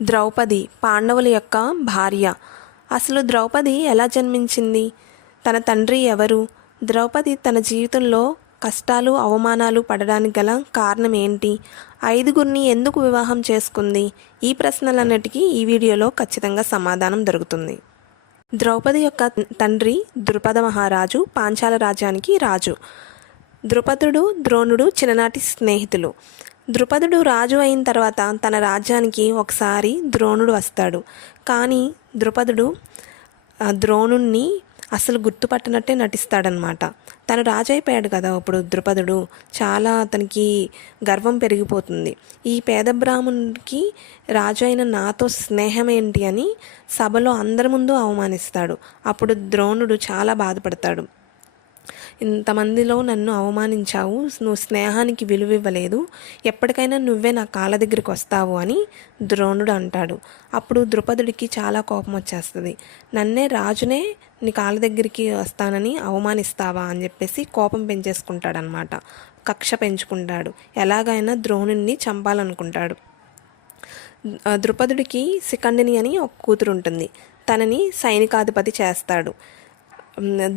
ద్రౌపది పాండవుల యొక్క భార్య. అసలు ద్రౌపది ఎలా జన్మించింది? తన తండ్రి ఎవరు? ద్రౌపది తన జీవితంలో కష్టాలు అవమానాలు పడడానికి గల కారణం ఏంటి? ఐదుగురిని ఎందుకు వివాహం చేసుకుంది? ఈ ప్రశ్నలన్నిటికీ ఈ వీడియోలో ఖచ్చితంగా సమాధానం దొరుకుతుంది. ద్రౌపది యొక్క తండ్రి ద్రుపద మహారాజు, పాంచాల రాజ్యానికి రాజు. ద్రుపదుడు ద్రోణుడు చిన్ననాటి స్నేహితులు. ద్రుపదుడు రాజు అయిన తర్వాత తన రాజ్యానికి ఒకసారి ద్రోణుడు వస్తాడు. కానీ ద్రుపదుడు ద్రోణుణ్ణి అసలు గుర్తుపట్టనట్టే నటిస్తాడనమాట. తను రాజు అయిపోయాడు కదా ఇప్పుడు ద్రుపదుడు. చాలా అతనికి గర్వం పెరిగిపోతుంది. ఈ పేద బ్రాహ్మణుడికి రాజు అయిన నాతో స్నేహం ఏంటి అని సభలో అందరి ముందు అవమానిస్తాడు. అప్పుడు ద్రోణుడు చాలా బాధపడతాడు. ఇంతమందిలో నన్ను అవమానించావు, నువ్వు స్నేహానికి విలువ ఇవ్వలేదు, ఎప్పటికైనా నువ్వే నా కాళ్ళ దగ్గరికి వస్తావు అని ద్రోణుడు అంటాడు. అప్పుడు ద్రుపదుడికి చాలా కోపం వచ్చేస్తుంది. నన్నే రాజునే నీ కాళ్ళ దగ్గరికి వస్తానని అవమానిస్తావా అని చెప్పేసి కోపం పెంచేసుకుంటాడనమాట. కక్ష పెంచుకుంటాడు. ఎలాగైనా ద్రోణుడిని చంపాలనుకుంటాడు. ద్రుపదుడికి శిఖండిని అని ఒక కూతురు ఉంటుంది. తనని సైనికాధిపతి చేస్తాడు.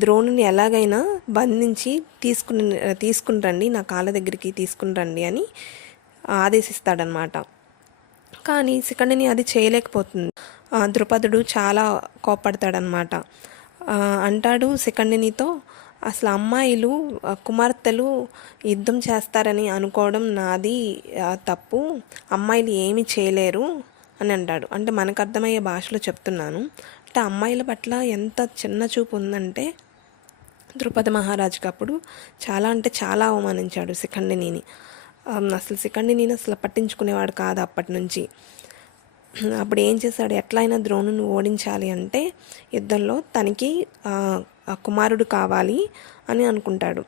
ద్రోణుని ఎలాగైనా బంధించి తీసుకుని రండి, నా కాళ్ళ దగ్గరికి తీసుకుని రండి అని ఆదేశిస్తాడనమాట. కానీ శిఖండిని అది చేయలేకపోతుంది. ద్రుపదుడు చాలా కోప్పడతాడనమాట. అంటాడు శిఖండినితో, అసలు అమ్మాయిలు కుమార్తెలు యుద్ధం చేస్తారని అనుకోవడం నాది తప్పు, అమ్మాయిలు ఏమీ చేయలేరు అని అంటాడు. అంటే మనకు అర్థమయ్యే భాషలో చెప్తున్నాను. అంటే అమ్మాయిల పట్ల ఎంత చిన్న చూపు ఉందంటే ద్రుపద మహారాజుకి అప్పుడు చాలా అంటే చాలా అవమానించాడు శిఖండిని. అసలు శిఖండిని అసలు పట్టించుకునేవాడు కాదు అప్పటి నుంచి. అప్పుడు ఏం చేశాడు, ఎట్లయినా ద్రోణుని ఓడించాలి అంటే యుద్ధంలో తనకి కుమారుడు కావాలి అని అనుకుంటాడు.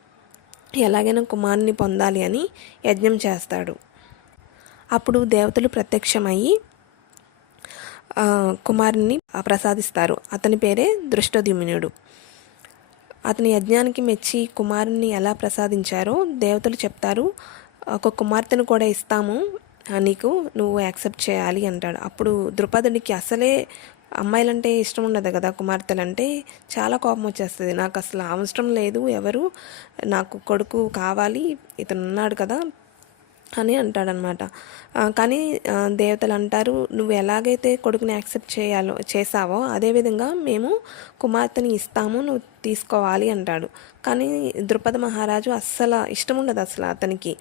ఎలాగైనా కుమారుని పొందాలి అని యజ్ఞం చేస్తాడు. అప్పుడు దేవతలు ప్రత్యక్షమయ్యి కుమారుని ప్రసాదిస్తారు. అతని పేరే దృష్టద్యుమ్నుడు. అతని యజ్ఞానికి మెచ్చి కుమారుని ఎలా ప్రసాదించారో దేవతలు చెప్తారు. ఒక కుమార్తెను కూడా ఇస్తాము నీకు, నువ్వు యాక్సెప్ట్ చేయాలి అంటాడు. అప్పుడు ద్రుపదుడికి అసలే అమ్మాయిలంటే ఇష్టం ఉండదు కదా, కుమార్తెలంటే చాలా కోపం వచ్చేస్తుంది. నాకు అసలు అవసరం లేదు, ఎవరు నాకు కొడుకు కావాలి, ఇతను ఉన్నాడు కదా అని అంటాడనమాట. కానీ దేవతలు అంటారు, నువ్వు ఎలాగైతే కొడుకుని యాక్సెప్ట్ చేసావో అదేవిధంగా మేము కుమార్తెని ఇస్తాము, నువ్వు తీసుకోవాలి అంటాడు. కానీ ద్రుపద మహారాజు అస్సలు ఇష్టం ఉండదు అసలు అతనికి.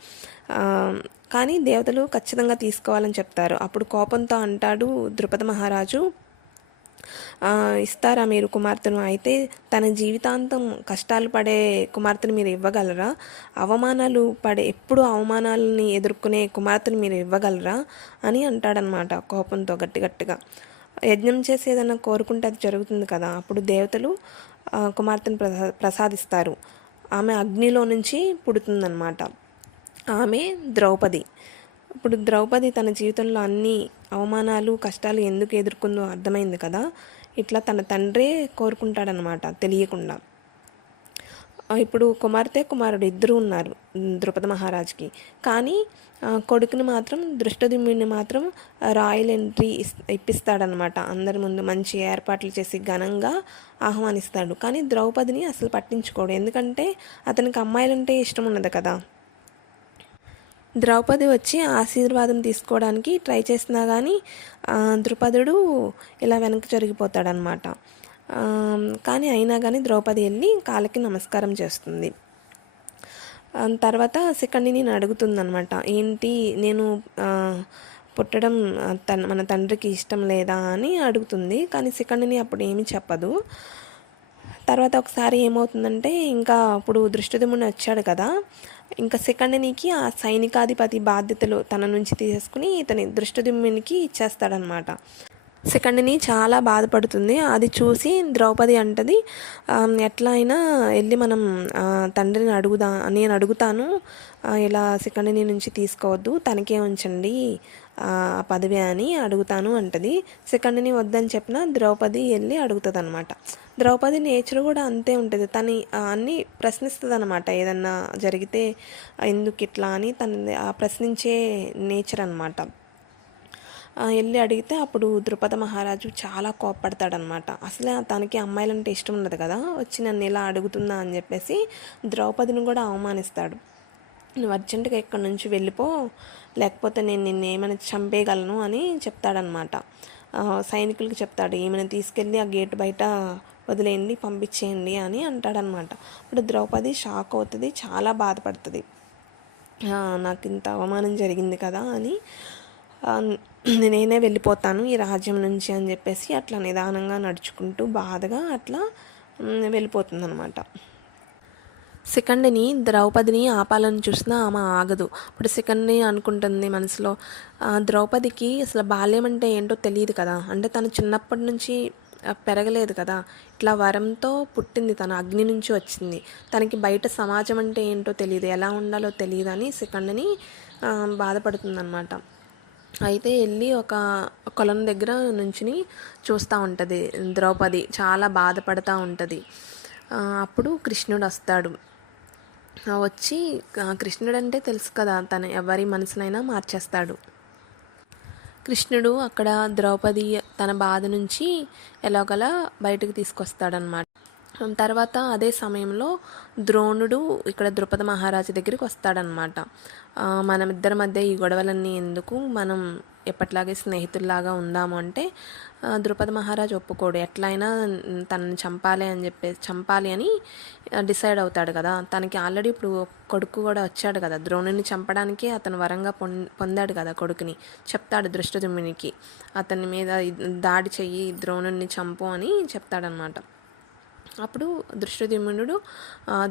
కానీ దేవతలు ఖచ్చితంగా తీసుకోవాలని చెప్తారు. అప్పుడు కోపంతో అంటాడు ద్రుపద మహారాజు, ఇస్తారా మీరు కుమార్తెను? అయితే తన జీవితాంతం కష్టాలు పడే కుమార్తెను మీరు ఇవ్వగలరా? ఎప్పుడు అవమానాలని ఎదుర్కొనే కుమార్తెను మీరు ఇవ్వగలరా అని అంటాడనమాట కోపంతో గట్టిగా. యజ్ఞం చేసి ఏదైనా కోరుకుంటే అది జరుగుతుంది కదా. అప్పుడు దేవతలు కుమార్తెను ప్రసాదిస్తారు. ఆమె అగ్నిలో నుంచి పుడుతుందన్నమాట. ఆమె ద్రౌపది. ఇప్పుడు ద్రౌపది తన జీవితంలో అన్ని అవమానాలు కష్టాలు ఎందుకు ఎదుర్కొందో అర్థమైంది కదా. ఇట్లా తన తండ్రే కోరుకుంటాడనమాట తెలియకుండా. ఇప్పుడు కుమారుడు ఇద్దరు ఉన్నారు ద్రుపద మహారాజుకి. కానీ కొడుకుని మాత్రం దృష్టద్యుమ్నుడిని మాత్రం రాయల్ ఎంట్రీ ఇప్పిస్తాడనమాట. అందరి ముందు మంచి ఏర్పాట్లు చేసి ఘనంగా ఆహ్వానిస్తాడు. కానీ ద్రౌపదిని అసలు పట్టించుకోడు. ఎందుకంటే అతనికి అమ్మాయిలంటే ఇష్టం ఉన్నది కదా. ద్రౌపది వచ్చి ఆశీర్వాదం తీసుకోవడానికి ట్రై చేసినా కానీ ద్రుపదుడు ఇలా వెనక్కి జరిగిపోతాడనమాట. కానీ అయినా కానీ ద్రౌపది వెళ్ళి కాళ్ళకి నమస్కారం చేస్తుంది. తర్వాత శిఖండిని అడుగుతుందనమాట, ఏంటి నేను పుట్టడం మన తండ్రికి ఇష్టం లేదా అని అడుగుతుంది. కానీ శిఖండిని అప్పుడు ఏమీ చెప్పదు. తర్వాత ఒకసారి ఏమవుతుందంటే, ఇంకా అప్పుడు దృష్టద్యుమ్నుడు వచ్చాడు కదా, ఇంకా శిఖండినికి ఆ సైనికాధిపతి బాధ్యతలు తన నుంచి తీసుకుని ఇతని దృష్టద్యుమ్నునికి ఇచ్చేస్తాడనమాట. శిఖండిని చాలా బాధపడుతుంది. అది చూసి ద్రౌపది అంటది, ఎట్లా అయినా వెళ్ళి మనం తండ్రిని నేను అడుగుతాను, ఇలా శిఖండిని నుంచి తీసుకోవద్దు, తనకే ఉంచండి ఆ పదవి అని అడుగుతాను అంటది. శిఖండిని వద్దని చెప్పినా ద్రౌపది వెళ్ళి అడుగుతుంది అనమాట. ద్రౌపది నేచర్ కూడా అంతే ఉంటుంది. తను అన్నీ ప్రశ్నిస్తుంది అనమాట. ఏదన్నా జరిగితే ఎందుకు ఇట్లా అని తన ప్రశ్నించే నేచర్ అనమాట. వెళ్ళి అడిగితే అప్పుడు ద్రుపద మహారాజు చాలా కోప్పడతాడనమాట. అసలే తనకి అమ్మాయిలంటే ఇష్టం ఉండదు కదా, వచ్చి నన్ను ఇలా అడుగుతుందా అని చెప్పేసి ద్రౌపదిని కూడా అవమానిస్తాడు. నువ్వు అర్జెంటుగా ఇక్కడి నుంచి వెళ్ళిపో, లేకపోతే నేను నిన్ను ఏమైనా చంపేయగలను అని చెప్తాడనమాట. సైనికులకి చెప్తాడు, ఈమెను తీసుకెళ్ళి ఆ గేటు బయట వదిలేయండి, పంపించేయండి అని అంటాడనమాట. అప్పుడు ద్రౌపది షాక్ అవుతుంది, చాలా బాధపడుతుంది. నాకు ఇంత అవమానం జరిగింది కదా అని, నేనే వెళ్ళిపోతాను ఈ రాజ్యం నుంచి అని చెప్పేసి అట్లా నిదానంగా నడుచుకుంటూ బాధగా అట్లా వెళ్ళిపోతుంది అనమాట. శిఖండిని ద్రౌపదిని ఆపాలని చూసినా ఆమె ఆగదు. ఇప్పుడు శిఖండిని అనుకుంటుంది మనసులో, ద్రౌపదికి అసలు బాల్యం అంటే ఏంటో తెలియదు కదా, అంటే తను చిన్నప్పటి నుంచి పెరగలేదు కదా, ఇట్లా వరంతో పుట్టింది, తను అగ్ని నుంచి వచ్చింది, తనకి బయట సమాజం అంటే ఏంటో తెలియదు, ఎలా ఉండాలో తెలియదు అని శిఖండిని బాధపడుతుందన్నమాట. అయితే వెళ్ళి ఒక కొలం దగ్గర నుంచుని చూస్తూ ఉంటుంది ద్రౌపది, చాలా బాధపడుతూ ఉంటుంది. అప్పుడు కృష్ణుడు వస్తాడు. వచ్చి, కృష్ణుడు అంటే తెలుసు కదా, తను ఎవరి మనసునైనా మార్చేస్తాడు. కృష్ణుడు అక్కడ ద్రౌపది తన బాధ నుంచి ఎలాగలా బయటకు తీసుకొస్తాడనమాట. తర్వాత అదే సమయంలో ద్రోణుడు ఇక్కడ ద్రుపద మహారాజు దగ్గరికి వస్తాడనమాట. మనమిద్దరి మధ్య ఈ గొడవలన్నీ ఎందుకు, మనం ఎప్పట్లాగే స్నేహితుల్లాగా ఉందాము అంటే ద్రుపద మహారాజు ఒప్పుకోడు. ఎట్లయినా తనని చంపాలి అని డిసైడ్ అవుతాడు కదా. తనకి ఆల్రెడీ ఇప్పుడు కొడుకు కూడా వచ్చాడు కదా, ద్రోణుని చంపడానికి అతను వరంగా పొందాడు కదా కొడుకుని. చెప్తాడు దృష్టద్యుమ్నునికి, అతని మీద దాడి చెయ్యి, ద్రోణుని చంపు అని చెప్తాడనమాట. అప్పుడు దృష్టద్యుమ్నుడు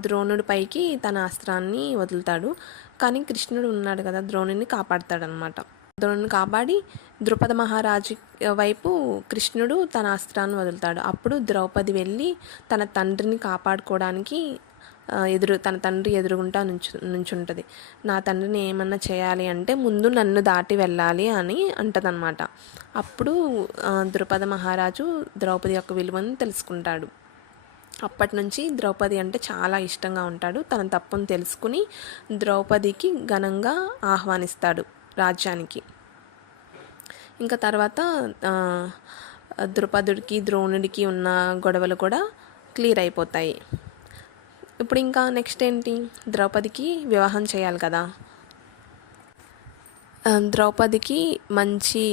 ద్రోణుడి పైకి తన అస్త్రాన్ని వదులుతాడు. కానీ కృష్ణుడు ఉన్నాడు కదా, ద్రోణుని కాపాడుతాడనమాట. ద్రోణుని కాపాడి ద్రుపద మహారాజు వైపు కృష్ణుడు తన అస్త్రాన్ని వదులుతాడు. అప్పుడు ద్రౌపది తన తండ్రిని కాపాడుకోవడానికి తన తండ్రి ఎదురుగుంటా నుంచుంటుంది. నా తండ్రిని ఏమన్నా చేయాలి అంటే ముందు నన్ను దాటి వెళ్ళాలి అని అంటదనమాట. అప్పుడు ద్రుపద మహారాజు ద్రౌపది యొక్క విలువను తెలుసుకుంటాడు. అప్పటి నుంచి ద్రౌపది అంటే చాలా ఇష్టంగా ఉంటాడు. తన తప్పును తెలుసుకుని ద్రౌపదికి ఘనంగా ఆహ్వానిస్తాడు రాజ్యానికి. ఇంకా తర్వాత ద్రుపదుడికి ద్రోణుడికి ఉన్న గొడవలు కూడా క్లియర్ అయిపోతాయి. ఇప్పుడు ఇంకా నెక్స్ట్ ఏంటి, ద్రౌపదికి వివాహం చేయాలి కదా. ద్రౌపదికి మంచి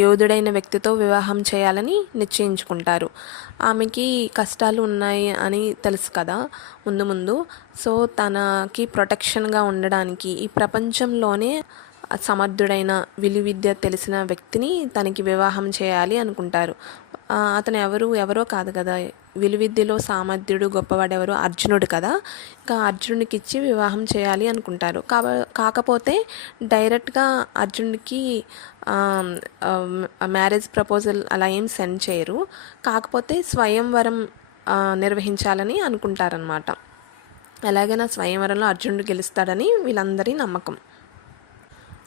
యోధుడైన వ్యక్తితో వివాహం చేయాలని నిశ్చయించుకుంటారు. ఆమెకి కష్టాలు ఉన్నాయి అని తెలుసు కదా ముందు. సో తనకి ప్రొటెక్షన్గా ఉండడానికి ఈ ప్రపంచంలోనే సమర్థుడైన విలువిద్య తెలిసిన వ్యక్తిని తనకి వివాహం చేయాలి అనుకుంటారు. అతను ఎవరో కాదు కదా, విలువిద్యలో సామర్థ్యుడు గొప్పవాడెవరు, అర్జునుడు కదా. ఇంకా అర్జునుడికి ఇచ్చి వివాహం చేయాలి అనుకుంటారు. కాకపోతే డైరెక్ట్గా అర్జునుడికి మ్యారేజ్ ప్రపోజల్ అలా ఏం సెండ్ చేయరు. కాకపోతే స్వయంవరం నిర్వహించాలని అనుకుంటారనమాట. ఎలాగైనా స్వయంవరంలో అర్జునుడు గెలుస్తాడని వీళ్ళందరి నమ్మకం.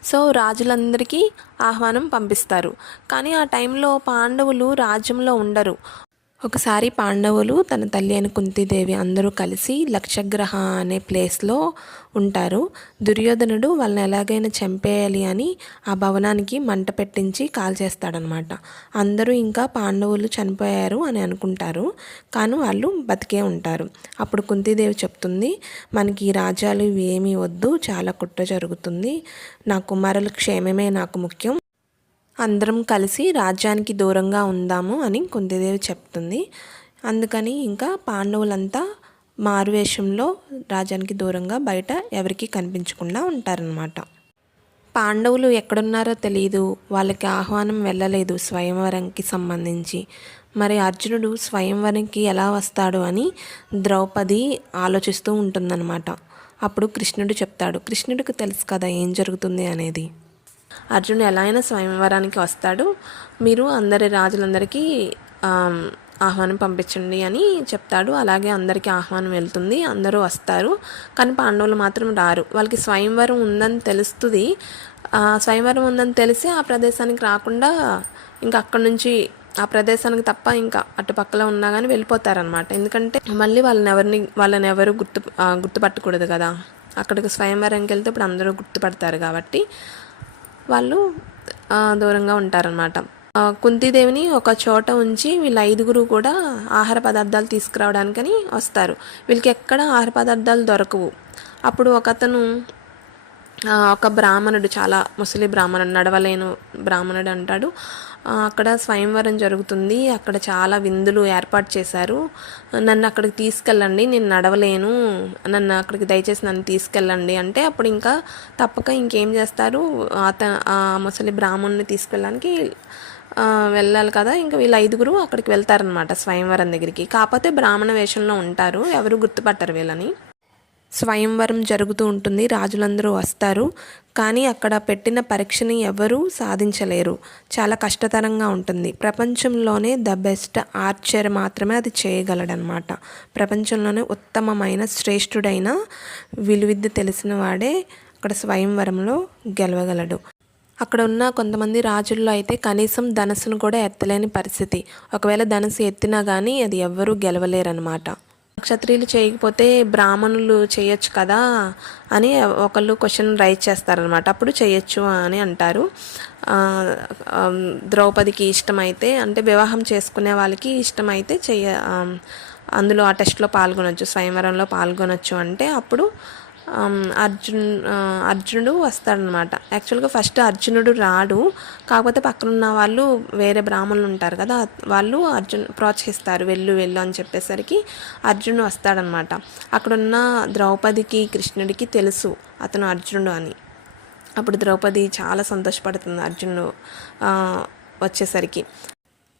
సో రాజులందరికీ ఆహ్వానం పంపిస్తారు. కానీ ఆ టైంలో పాండవులు రాజ్యంలో ఉండరు. ఒకసారి పాండవులు, తన తల్లి అయిన కుంతీదేవి అందరూ కలిసి లక్షగ్రహ అనే ప్లేస్లో ఉంటారు. దుర్యోధనుడు వాళ్ళని ఎలాగైనా చంపేయాలి అని ఆ భవనానికి మంట పెట్టించి కాల్చేస్తాడనమాట. అందరూ ఇంకా పాండవులు చనిపోయారు అని అనుకుంటారు, కానీ వాళ్ళు బతికే ఉంటారు. అప్పుడు కుంతీదేవి చెప్తుంది, మనకి ఈ రాజ్యాలు ఏమీ వద్దు, చాలా కుట్ర జరుగుతుంది, నా కుమారుల క్షేమమే నాకు ముఖ్యం, అందరం కలిసి రాజ్యానికి దూరంగా ఉందాము అని కుంతీదేవి చెప్తుంది. అందుకని ఇంకా పాండవులంతా మారువేషంలో రాజ్యానికి దూరంగా బయట ఎవరికి కనిపించకుండా ఉంటారనమాట. పాండవులు ఎక్కడున్నారో తెలియదు, వాళ్ళకి ఆహ్వానం వెళ్ళలేదు స్వయంవరంకి సంబంధించి. మరి అర్జునుడు స్వయంవరంకి ఎలా వస్తాడు అని ద్రౌపది ఆలోచిస్తూ ఉంటుందన్నమాట. అప్పుడు కృష్ణుడు చెప్తాడు, కృష్ణుడికి తెలుసు కదా ఏం జరుగుతుంది అనేది. అర్జునుడు ఎలా అయినా స్వయంవరానికి వస్తాడు, మీరు రాజులందరికీ ఆహ్వానం పంపించండి అని చెప్తాడు. అలాగే అందరికీ ఆహ్వానం వెళ్తుంది, అందరూ వస్తారు. కానీ పాండవులు మాత్రం రారు. వాళ్ళకి స్వయంవరం ఉందని తెలుస్తుంది. స్వయంవరం ఉందని తెలిసి ఆ ప్రదేశానికి రాకుండా ఇంకా అక్కడి నుంచి ఆ ప్రదేశానికి తప్ప ఇంకా అటుపక్కల ఉన్నా కానీ వెళ్ళిపోతారనమాట. ఎందుకంటే మళ్ళీ వాళ్ళని ఎవరు గుర్తుపట్టకూడదు కదా. అక్కడికి స్వయంవరంకి వెళ్తే ఇప్పుడు అందరూ గుర్తుపడతారు కాబట్టి వాళ్ళు దూరంగా ఉంటారనమాట. కుంతీదేవిని ఒక చోట ఉంచి వీళ్ళ 5గురు కూడా ఆహార పదార్థాలు తీసుకురావడానికని వస్తారు. వీళ్ళకి ఎక్కడ ఆహార పదార్థాలు దొరకవు. అప్పుడు ఒకతను ఒక బ్రాహ్మణుడు, చాలా ముసలి బ్రాహ్మణుడు, నడవలేను బ్రాహ్మణుడు అంటాడు, అక్కడ స్వయంవరం జరుగుతుంది, అక్కడ చాలా విందులు ఏర్పాటు చేశారు, నన్ను అక్కడికి తీసుకెళ్ళండి, నేను నడవలేను, నన్ను అక్కడికి దయచేసి నన్ను తీసుకెళ్ళండి అంటే అప్పుడు ఇంకా తప్పక ఇంకేం చేస్తారు, ఆ ముసలి బ్రాహ్మణుని తీసుకెళ్ళడానికి వెళ్ళాలి కదా. ఇంకా వీళ్ళు 5గురు అక్కడికి వెళ్తారనమాట స్వయంవరం దగ్గరికి. కాకపోతే బ్రాహ్మణ వేషంలో ఉంటారు, ఎవరు గుర్తుపట్టరు వీళ్ళని. స్వయంవరం జరుగుతూ ఉంటుంది, రాజులందరూ వస్తారు, కానీ అక్కడ పెట్టిన పరీక్షని ఎవరూ సాధించలేరు, చాలా కష్టతరంగా ఉంటుంది. ప్రపంచంలోనే ద బెస్ట్ ఆర్చర్ మాత్రమే అది చేయగలడనమాట. ప్రపంచంలోనే ఉత్తమమైన శ్రేష్ఠుడైన విలువిద్య తెలిసిన వాడే అక్కడ స్వయంవరంలో గెలవగలడు. అక్కడ ఉన్న కొంతమంది రాజుల్లో అయితే కనీసం ధనస్సును కూడా ఎత్తలేని పరిస్థితి. ఒకవేళ ధనస్సు ఎత్తినా కానీ అది ఎవ్వరూ గెలవలేరనమాట. క్షత్రియులు చేయకపోతే బ్రాహ్మణులు చేయొచ్చు కదా అని ఒకళ్ళు క్వశ్చన్ రైజ్ చేస్తారనమాట. అప్పుడు చేయొచ్చు అని అంటారు. ద్రౌపదికి ఇష్టమైతే, అంటే వివాహం చేసుకునే వాళ్ళకి ఇష్టమైతే అందులో ఆ టెస్ట్లో పాల్గొనొచ్చు, స్వయంవరంలో పాల్గొనొచ్చు అంటే అప్పుడు అర్జునుడు వస్తాడనమాట. యాక్చువల్గా ఫస్ట్ అర్జునుడు రాడు, కాకపోతే పక్కన ఉన్న వాళ్ళు వేరే బ్రాహ్మణులు ఉంటారు కదా, వాళ్ళు ప్రోత్సహిస్తారు, వెళ్ళు వెళ్ళు అని చెప్పేసరికి అర్జునుడు వస్తాడనమాట. అక్కడున్న ద్రౌపదికి కృష్ణుడికి తెలుసు అతను అర్జునుడు అని. అప్పుడు ద్రౌపది చాలా సంతోషపడుతుంది అర్జునుడు వచ్చేసరికి.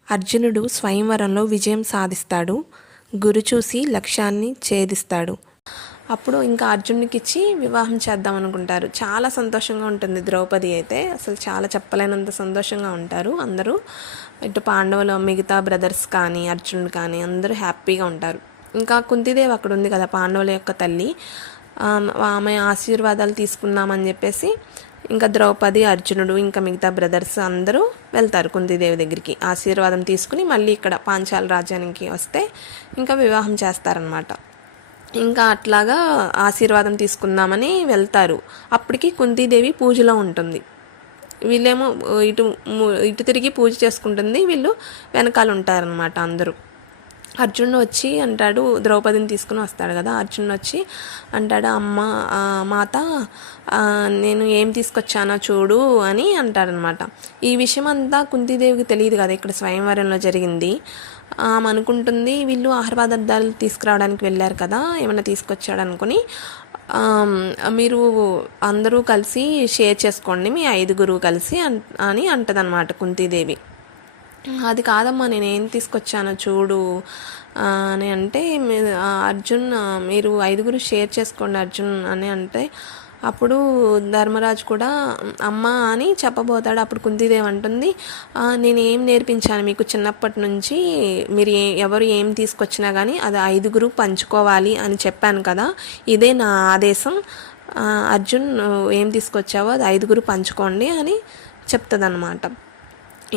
అర్జునుడు స్వయంవరంలో విజయం సాధిస్తాడు, గురి చూసి లక్ష్యాన్ని ఛేదిస్తాడు. అప్పుడు ఇంకా అర్జునుడికి ఇచ్చి వివాహం చేద్దాం అనుకుంటారు. చాలా సంతోషంగా ఉంటుంది ద్రౌపది అయితే, అసలు చాలా చెప్పలేనంత సంతోషంగా ఉంటారు అందరూ. ఇటు పాండవులు మిగతా బ్రదర్స్ కానీ అర్జునుడు కానీ అందరూ హ్యాపీగా ఉంటారు. ఇంకా కుంతీదేవి అక్కడ ఉంది కదా, పాండవుల యొక్క తల్లి, ఆమె ఆశీర్వాదాలు తీసుకుందామని చెప్పేసి ఇంకా ద్రౌపది, అర్జునుడు ఇంకా మిగతా బ్రదర్స్ అందరూ వెళ్తారు కుంతీదేవి దగ్గరికి. ఆశీర్వాదం తీసుకుని మళ్ళీ ఇక్కడ పాంచాల రాజ్యానికి వస్తే ఇంకా వివాహం చేస్తారనమాట. ఇంకా అట్లాగా ఆశీర్వాదం తీసుకుందామని వెళ్తారు. అప్పటికి కుంతీదేవి పూజలో ఉంటుంది, వీళ్ళేమో ఇటు తిరిగి పూజ చేసుకుంటుంది, వీళ్ళు వెనకాల ఉంటారనమాట అందరూ. అర్జునుడు వచ్చి అంటాడు, ద్రౌపదిని తీసుకుని వస్తాడు కదా, అర్జునుడు వచ్చి అంటాడు, అమ్మ మాత నేను ఏం తీసుకొచ్చానో చూడు అని అంటాడనమాట. ఈ విషయం అంతా కుంతీదేవికి తెలియదు కదా, ఇక్కడ స్వయంవరంలో జరిగింది. ఆమె అనుకుంటుంది వీళ్ళు ఆహార పదార్థాలు తీసుకురావడానికి వెళ్ళారు కదా, ఏమైనా తీసుకొచ్చాడు అనుకుని, మీరు అందరూ కలిసి షేర్ చేసుకోండి మీ 5గురు కలిసి అని అంటదనమాట కుంతీదేవి. అది కాదమ్మా, నేనేం తీసుకొచ్చానో చూడు అని అంటే, అర్జున్ మీరు 5గురు షేర్ చేసుకోండి అర్జున్ అని అంటే, అప్పుడు ధర్మరాజు కూడా అమ్మ అని చెప్పబోతాడు. అప్పుడు కుంతీదేవి అంటుంది, నేను ఏం నేర్పించాను మీకు చిన్నప్పటి నుంచి, మీరు ఎవరు ఏం తీసుకొచ్చినా కానీ అది 5గురు పంచుకోవాలి అని చెప్పాను కదా, ఇదే నా ఆదేశం, అర్జున్ ఏం తీసుకొచ్చావో అది 5గురు పంచుకోండి అని చెప్తుందన్నమాట.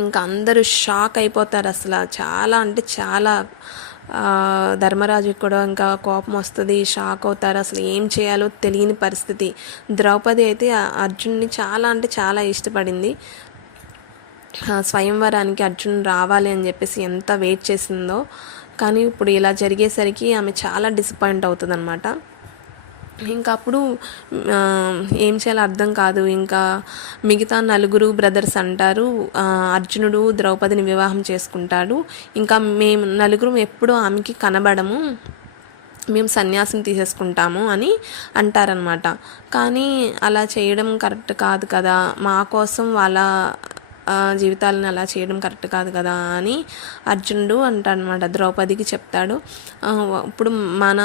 ఇంకా అందరూ షాక్ అయిపోతారు అసలు, చాలా అంటే చాలా. ధర్మరాజుకి కూడా ఇంకా కోపం వస్తుంది, షాక్ అవుతారు, అసలు ఏం చేయాలో తెలియని పరిస్థితి. ద్రౌపది అయితే అర్జున్ని చాలా అంటే చాలా ఇష్టపడింది. స్వయంవరానికి అర్జున్ రావాలి అని చెప్పేసి ఎంత వెయిట్ చేసిందో, కానీ ఇప్పుడు ఇలా జరిగేసరికి ఆమె చాలా డిసప్పాయింట్ అవుతుంది అనమాట. ఇంకా అప్పుడు ఏం చేయాలో అర్థం కాదు. ఇంకా మిగతా 4 బ్రదర్స్ అంటారు, అర్జునుడు ద్రౌపదిని వివాహం చేసుకుంటాడు, ఇంకా మేము 4 ఎప్పుడూ ఆమెకి కనబడము, మేము సన్యాసం తీసేసుకుంటాము అని అంటారనమాట. కానీ అలా చేయడం కరెక్ట్ కాదు కదా, మా కోసం వాళ్ళ జీవితాలను అలా చేయడం కరెక్ట్ కాదు కదా అని అర్జునుడు అంటాడనమాట. ద్రౌపదికి చెప్తాడు, ఇప్పుడు మన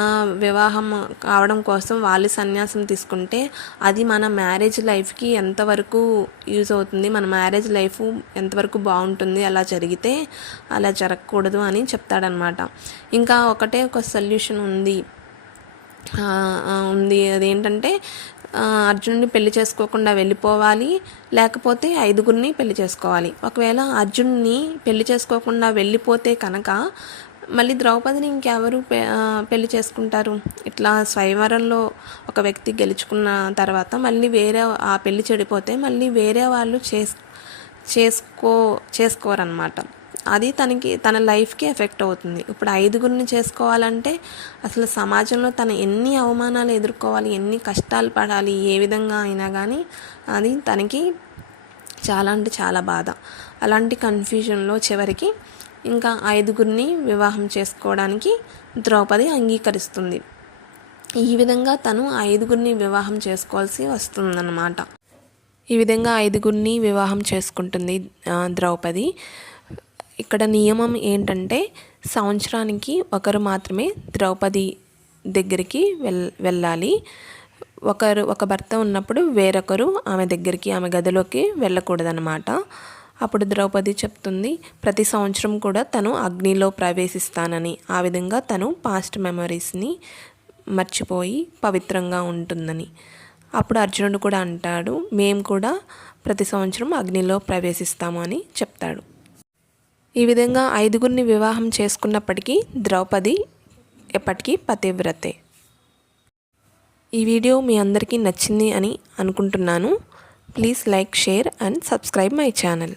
వివాహం కావడం కోసం వాళ్ళు సన్యాసం తీసుకుంటే అది మన మ్యారేజ్ లైఫ్కి ఎంతవరకు యూజ్ అవుతుంది, మన మ్యారేజ్ లైఫ్ ఎంతవరకు బాగుంటుంది, అలా జరిగితే అలా జరగకూడదు అని చెప్తాడనమాట. ఇంకా ఒక సొల్యూషన్ ఉంది, అదేంటంటే అర్జునుడిని పెళ్లి చేసుకోకుండా వెళ్ళిపోవాలి, లేకపోతే 5గురిని పెళ్లి చేసుకోవాలి. ఒకవేళ అర్జునుడిని పెళ్లి చేసుకోకుండా వెళ్ళిపోతే కనుక మళ్ళీ ద్రౌపదిని ఇంకెవరు పెళ్లి చేసుకుంటారు? ఇట్లా స్వయంవరంలో ఒక వ్యక్తి గెలుచుకున్న తర్వాత మళ్ళీ వేరే ఆ పెళ్లి చెడిపోతే మళ్ళీ వేరే వాళ్ళు చేసుకోరనమాట. అది తన లైఫ్కి ఎఫెక్ట్ అవుతుంది. ఇప్పుడు 5గురిని చేసుకోవాలంటే అసలు సమాజంలో తను ఎన్ని అవమానాలు ఎదుర్కోవాలి, ఎన్ని కష్టాలు పడాలి, ఏ విధంగా అయినా కానీ అది తనకి చాలా అంటే చాలా బాధ. అలాంటి కన్ఫ్యూజన్లో చివరికి ఇంకా 5గురిని వివాహం చేసుకోవడానికి ద్రౌపది అంగీకరిస్తుంది. ఈ విధంగా తను 5గురిని వివాహం చేసుకోవాల్సి వస్తుందన్నమాట. ఈ విధంగా 5గురిని వివాహం చేసుకుంటుంది ద్రౌపది. ఇక్కడ నియమం ఏంటంటే సంవత్సరానికి ఒకరు మాత్రమే ద్రౌపది దగ్గరికి వెళ్ళాలి. ఒక భర్త ఉన్నప్పుడు వేరొకరు ఆమె దగ్గరికి, ఆమె గదిలోకి వెళ్ళకూడదన్నమాట. అప్పుడు ద్రౌపది చెప్తుంది ప్రతి సంవత్సరం కూడా తను అగ్నిలో ప్రవేశిస్తానని. ఆ విధంగా తను పాస్ట్ మెమరీస్ని మర్చిపోయి పవిత్రంగా ఉంటుందని. అప్పుడు అర్జునుడు కూడా అంటాడు, మేము కూడా ప్రతి సంవత్సరం అగ్నిలో ప్రవేశిస్తాము అని చెప్తాడు. ఈ విధంగా 5గురిని వివాహం చేసుకున్నప్పటికీ ద్రౌపది ఎప్పటికీ పతివ్రతే. ఈ వీడియో మీ అందరికీ నచ్చింది అని అనుకుంటున్నాను. Please like, share and subscribe my channel.